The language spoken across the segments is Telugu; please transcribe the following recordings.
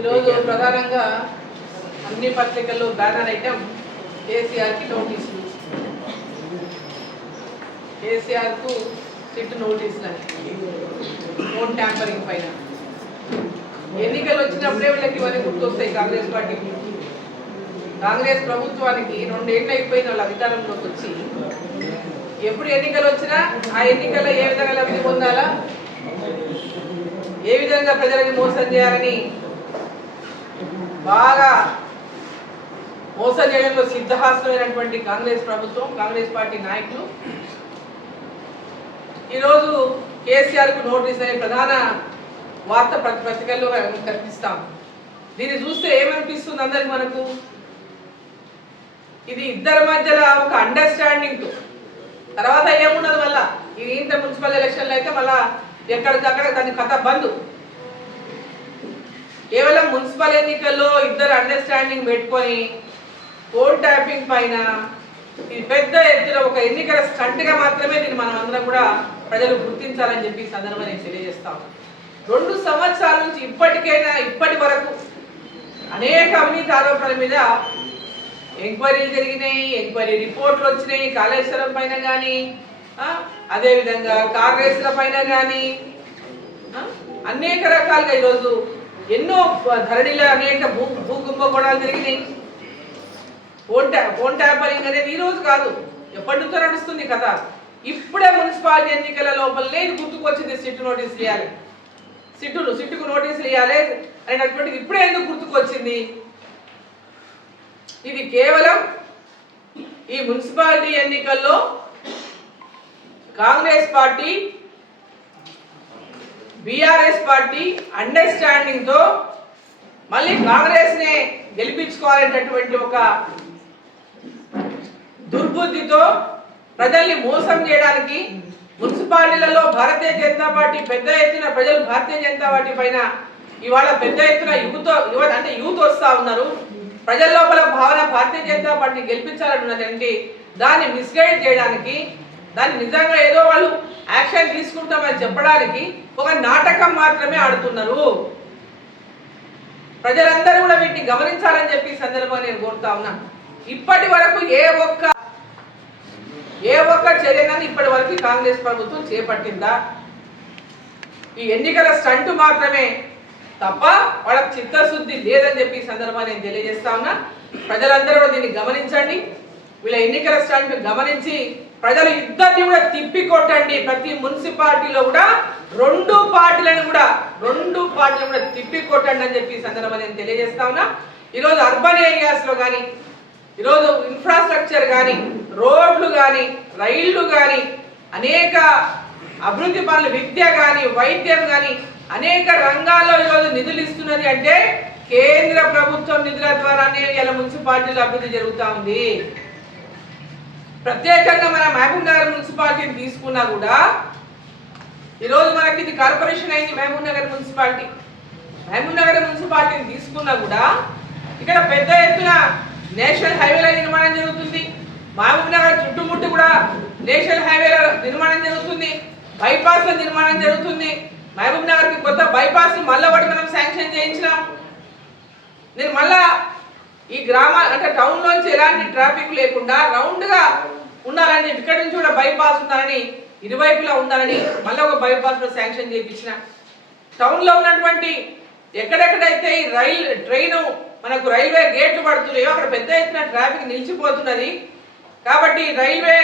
ఈరోజు ప్రధానంగా అన్ని పత్రికల్లో బ్యానర్ ఐటమ్ కేసీఆర్కి నోటీసులు, కేసీఆర్కు సిట్ నోటీసులని, ఫోన్ ట్యాంపరింగ్ పైన. ఎన్నికలు వచ్చినప్పుడే వీళ్ళకి ఇవన్నీ గుర్తొస్తాయి. కాంగ్రెస్ పార్టీకి, కాంగ్రెస్ ప్రభుత్వానికి 2 ఏళ్ళు అయిపోయిన వాళ్ళు అధికారంలోకి వచ్చి, ఎప్పుడు ఎన్నికలు వచ్చినా ఆ ఎన్నికల్లో ఏ విధంగా లబ్ధి పొందాలా, ఏ విధంగా ప్రజలని మోసం చేయాలని బాగా మోసం చేయడంలో సిద్ధహాస్తులైనటువంటి కాంగ్రెస్ ప్రభుత్వం, కాంగ్రెస్ పార్టీ నాయకులు ఈరోజు కేసీఆర్కు నోటీస్ అనే ప్రధాన వార్త పత్రికల్లో కనిపిస్తాం. దీన్ని చూస్తే ఏమనిపిస్తుంది అందరికి మనకు? ఇది ఇద్దరి మధ్యలో ఒక అండర్స్టాండింగ్. తర్వాత ఏమున్నది మళ్ళా ఇది ఇంత మున్సిపల్ ఎలక్షన్లు అయితే మళ్ళా ఎక్కడికక్కడ దాని కథ బంద్. కేవలం మున్సిపల్ ఎన్నికల్లో ఇద్దరు అండర్స్టాండింగ్ పెట్టుకొని ఫోన్ ట్యాపింగ్ పైన ఇది పెద్ద ఎత్తున ఒక ఎన్నికల స్టంట్గా మాత్రమే దీన్ని మనం అందరం కూడా ప్రజలు గుర్తించాలని చెప్పి ఈ సందర్భంగా నేను తెలియజేస్తాం. 2 సంవత్సరాల నుంచి ఇప్పటి వరకు అనేక అవినీతి ఆరోపణల మీద ఎంక్వైరీలు జరిగినాయి, ఎంక్వైరీ రిపోర్ట్లు వచ్చినాయి. కాళేశ్వరం పైన కానీ, అదేవిధంగా కార్ రేసుల పైన కానీ అనేక రకాలుగా ఈరోజు ఎన్నో ధరణిలో అనేక భూ కుంభకోణాలు జరిగినాయి. ఫోన్ ట్యాంపరింగ్ అనేది ఈరోజు కాదు, ఎప్పటి నుంచో నడుస్తుంది కదా. ఇప్పుడే మున్సిపాలిటీ ఎన్నికల లోపలనే ఇది గుర్తుకొచ్చింది. సిట్టు నోటీసులు ఇవ్వాలి, సిట్టుకు నోటీసులు ఇవ్వాలి అనేటటువంటిది ఇప్పుడే ఎందుకు గుర్తుకొచ్చింది? ఇది కేవలం ఈ మున్సిపాలిటీ ఎన్నికల్లో Congress party, BRS party understanding తో మళ్ళీ కాంగ్రెస్ నే గెలిపించుకోవాలనేటటువంటి ఒక దుర్బుద్ధితో ప్రజల్ని మోసం చేయడానికి మున్సిపాలిటీలలో భారతీయ జనతా పార్టీ పెద్ద ఎత్తున ప్రజలు భారతీయ జనతా పార్టీ పైన ఇవాళ పెద్ద ఎత్తున యూత్ వస్తా ఉన్నారు. ప్రజల లోపల భావన భారతీయ జనతా పార్టీ గెలిపించాలన్నదంటే దాన్ని మిస్గైడ్ చేయడానికి, దాన్ని నిజంగా ఏదో వాళ్ళు యాక్షన్ తీసుకుంటామని చెప్పడానికి ఒక నాటకం మాత్రమే ఆడుతున్నారు. ప్రజలందరూ కూడా వీటిని గమనించాలని చెప్పి సందర్భంగా నేను కోరుతా ఉన్నా. ఇప్పటి వరకు ఏ ఒక్క చర్యనని ఇప్పటి వరకు కాంగ్రెస్ ప్రభుత్వం చేపట్టిందా? ఈ ఎన్నికల స్టంట్ మాత్రమే తప్ప వాళ్ళకి చిత్తశుద్ధి లేదని చెప్పి ఈ సందర్భంగా నేను తెలియజేస్తా ఉన్నా. ప్రజలందరూ దీన్ని గమనించండి. వీళ్ళ ఎన్నికల స్టంట్ గమనించి ప్రజలు ఇద్దరిని కూడా తిప్పి కొట్టండి. ప్రతి మున్సిపాలిటీలో కూడా 2 పార్టీలను కూడా తిప్పి కొట్టండి అని చెప్పి ఈ సందర్భంగా నేను తెలియజేస్తా ఉన్నా. ఈరోజు అర్బన్ ఏరియాస్ లో కానీ, ఈరోజు ఇన్ఫ్రాస్ట్రక్చర్ కానీ, రోడ్లు కానీ, రైళ్లు కానీ, అనేక అభివృద్ధి పనులు, విద్య కానీ, వైద్యం కానీ అనేక రంగాల్లో ఈరోజు నిధులు ఇస్తున్నది అంటే కేంద్ర ప్రభుత్వం నిధుల ద్వారానే ఇలా మున్సిపాలిటీలు అభివృద్ధి జరుగుతూ ఉంది. ప్రత్యేకంగా మన మహబూబ్ నగర్ మున్సిపాలిటీని తీసుకున్నా కూడా ఈరోజు మనకి ఇది కార్పొరేషన్ అయింది. మహబూబ్ నగర్ మున్సిపాలిటీని తీసుకున్నా కూడా ఇక్కడ పెద్ద ఎత్తున నేషనల్ హైవేల నిర్మాణం జరుగుతుంది. మహబూబ్ నగర్ చుట్టుముట్టు కూడా నేషనల్ హైవేల నిర్మాణం జరుగుతుంది, బైపాస్ల నిర్మాణం జరుగుతుంది. మహబూబ్ నగర్కి కొత్త బైపాస్ మళ్ళీ ఒకటి మనం శాంక్షన్ చేయించినాం. నేను మళ్ళా ఈ అంటే టౌన్ లోంచి ఎలాంటి ట్రాఫిక్ లేకుండా రౌండ్గా ఉండాలని, ఇక్కడి నుంచి కూడా బైపాస్ ఉండాలని, ఇరువైపులా ఉండాలని మళ్ళీ ఒక బైపాస్ శాంక్షన్ చేయించిన. టౌన్లో ఉన్నటువంటి ఎక్కడెక్కడైతే ఈ ట్రైన్ మనకు రైల్వే గేట్లు పడుతున్నాయో అక్కడ పెద్ద ఎత్తున ట్రాఫిక్ నిలిచిపోతున్నది. కాబట్టి రైల్వే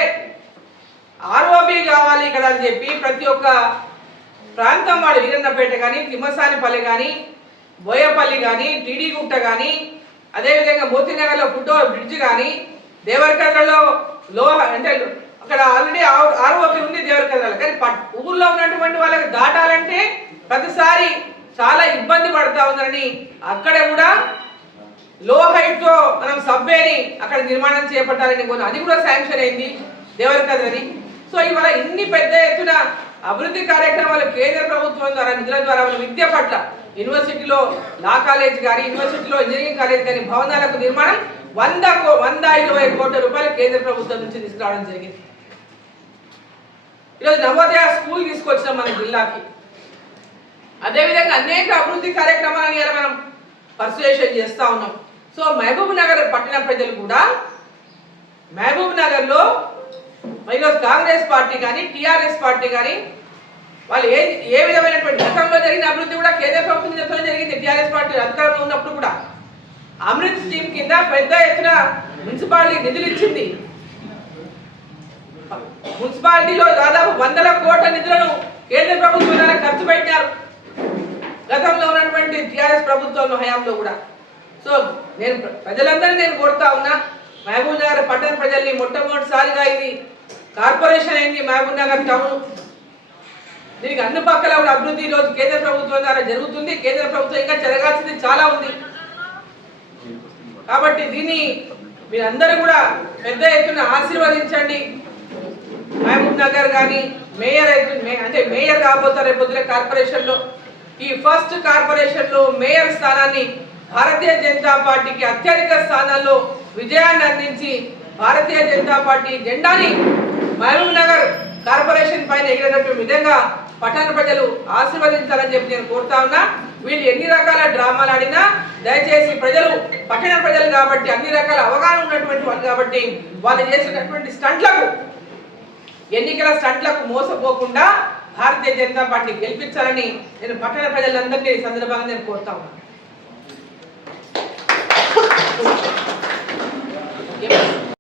ఆర్ఓబి కావాలి ఇక్కడ అని చెప్పి ప్రతి ఒక్క ప్రాంతం వాళ్ళు వీరన్నపేట కానీ, తిమ్మసానిపల్లి కానీ, బోయపల్లి కానీ, టీడీగుట్ట కానీ, అదేవిధంగా మోతీనగర్లో ఫుట్ఓవర్ బ్రిడ్జ్ కానీ, దేవరకద్రలో అంటే అక్కడ ఆల్రెడీ ఆర్ఓబి ఉంది దేవరకద్రలో. కానీ ఊర్లో ఉన్నటువంటి వాళ్ళకి దాటాలంటే ప్రతిసారి చాలా ఇబ్బంది పడతా ఉందని అక్కడ కూడా లో హైట్ తో మనం సబ్వేని అక్కడ నిర్మాణం చేపట్టాలని అది కూడా శాంక్షన్ అయింది దేవరకద్రది. సో ఇవాళ ఇన్ని పెద్ద ఎత్తున అభివృద్ధి కార్యక్రమాలు కేంద్ర ప్రభుత్వం ద్వారా నిధుల ద్వారా విద్య పట్ల యూనివర్సిటీలో లా కాలేజ్ కానీ, యూనివర్సిటీలో ఇంజనీరింగ్ కాలేజ్ కానీ భవనాలకు నిర్మాణం 120 కోట్ల రూపాయలు కేంద్ర ప్రభుత్వం నుంచి తీసుకురావడం జరిగింది. ఈరోజు నవోదయ స్కూల్ తీసుకొచ్చినాం మన జిల్లాకి. అదేవిధంగా అనేక అభివృద్ధి కార్యక్రమాలను ఇలా మనం పర్సుయేషన్ చేస్తూ ఉన్నాం. సో మహబూబ్ నగర్ పట్టణ ప్రజలు కూడా మహబూబ్ నగర్లో ఈరోజు కాంగ్రెస్ పార్టీ కానీ టీఆర్ఎస్ పార్టీ కానీ వాళ్ళు ఏ విధమైనటువంటి గతంలో జరిగిన అభివృద్ధి కూడా కేంద్ర ప్రభుత్వం గతంలో జరిగింది. టీఆర్ఎస్ పార్టీ అధికారంలో ఉన్నప్పుడు కూడా అమృత్ స్కీమ్ కింద పెద్ద ఎత్తున మున్సిపాలిటీ నిధులు ఇచ్చింది. మున్సిపాలిటీలో దాదాపు 100 కోట్ల నిధులను కేంద్ర ప్రభుత్వం ద్వారా ఖర్చు పెట్టారు గతంలో ఉన్నటువంటి టీఆర్ఎస్ ప్రభుత్వంలో హయాంలో కూడా. సో నేను ప్రజలందరినీ నేను కోరుతా ఉన్నా, మహబూబ్ నగర్ పట్టణ ప్రజల్ని మొట్టమొదటిసారిగా ఇది కార్పొరేషన్ అయింది మహబూబ్ నగర్ టౌన్. దీనికి అన్ని పక్కల కూడా అభివృద్ధి ఈరోజు కేంద్ర ప్రభుత్వం ద్వారా జరుగుతుంది. కేంద్ర ప్రభుత్వం ఇంకా జరగాల్సింది చాలా ఉంది. కాబట్టి దీన్ని మీరందరూ కూడా పెద్ద ఎత్తున ఆశీర్వదించండి. మహబూబ్ నగర్ కానీ మేయర్ అంటే మేయర్ కాబోతారు రేపొద్దున కార్పొరేషన్లో. ఈ ఫస్ట్ కార్పొరేషన్లో మేయర్ స్థానాన్ని భారతీయ జనతా పార్టీకి అత్యధిక స్థానాల్లో విజయాన్ని అందించి భారతీయ జనతా పార్టీ జెండాని మహబూబ్ నగర్ కార్పొరేషన్ పైన ఎగిరేటటువంటి విధంగా పట్టణ ప్రజలు ఆశీర్వదించాలని చెప్పి నేను కోరుతా ఉన్నా. వీళ్ళు ఎన్ని రకాల డ్రామాలు ఆడినా దయచేసి ప్రజలు పట్టణ ప్రజలు కాబట్టి అన్ని రకాల అవగాహన ఉన్నటువంటి వాళ్ళు కాబట్టి వాళ్ళు చేసేటటువంటి ఎన్నికల స్టంట్లకు మోసపోకుండా భారతీయ జనతా పార్టీ గెలిపించాలని నేను పట్టణ ప్రజలందరినీ ఈ సందర్భంగా నేను కోరుతా ఉన్నాను.